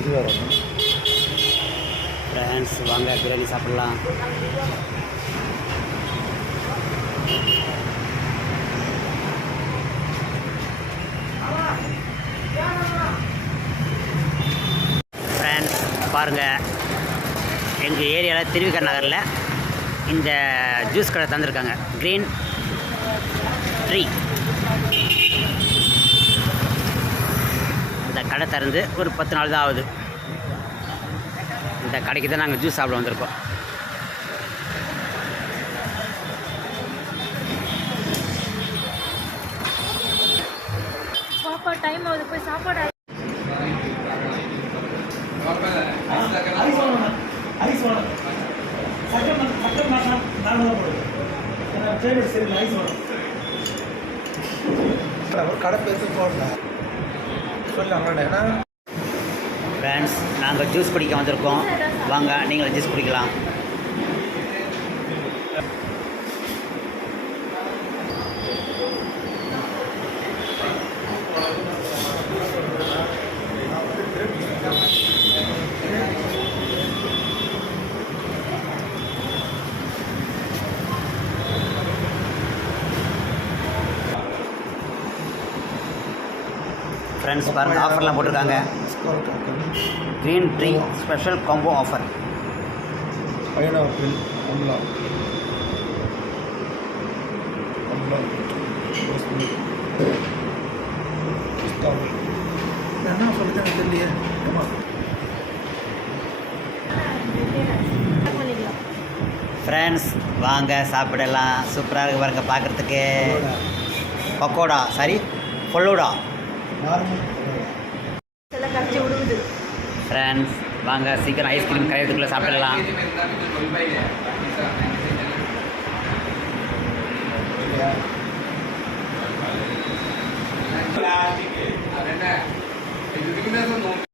இது வேறு ஃப்ரெண்ட்ஸ் வாங்க பிரியாணி சாப்பிட்லாம். ஃப்ரெண்ட்ஸ் பாருங்கள், எங்கள் ஏரியாவில் திருவிக்கர் நகரில் இந்த ஜூஸ் கடை தந்துருக்காங்க. Green tree. இந்த கடை திறந்து ஒரு 10 நாள் தான் ஆகுது. இந்த கடைக்கு தான் நாங்கள் ஜூஸ் சாப்பிட வந்திருக்கோம். சாப்பாடு டைம் ஆகுது, போய் சாப்பாடு. கடை பேச போடல சொல்லாங்க. ஏன்னா ஃப்ரெண்ட்ஸ் நாங்கள் ஜூஸ் குடிக்க வந்திருக்கோம். வாங்க நீங்களும் ஜூஸ் குடிக்கலாம். ஃப்ரெண்ட்ஸ் பாருங்கள், ஆஃபர்லாம் போட்டிருக்காங்க. Green tree special combo offer. Pineapple Kamala என்ன சொல்லுது எனக்கு தெரியலையே. ஃப்ரெண்ட்ஸ் வாங்க சாப்பிடலாம். சூப்பராக இருக்கு பாருங்க பார்க்குறதுக்கு. பக்கோடா சாரி ஃபலூடா. ஃப்ரெண்ட்ஸ் வாங்க சீக்கிரம் ஐஸ்கிரீம் கரையிறதுக்குள்ளே சாப்பிடலாம்.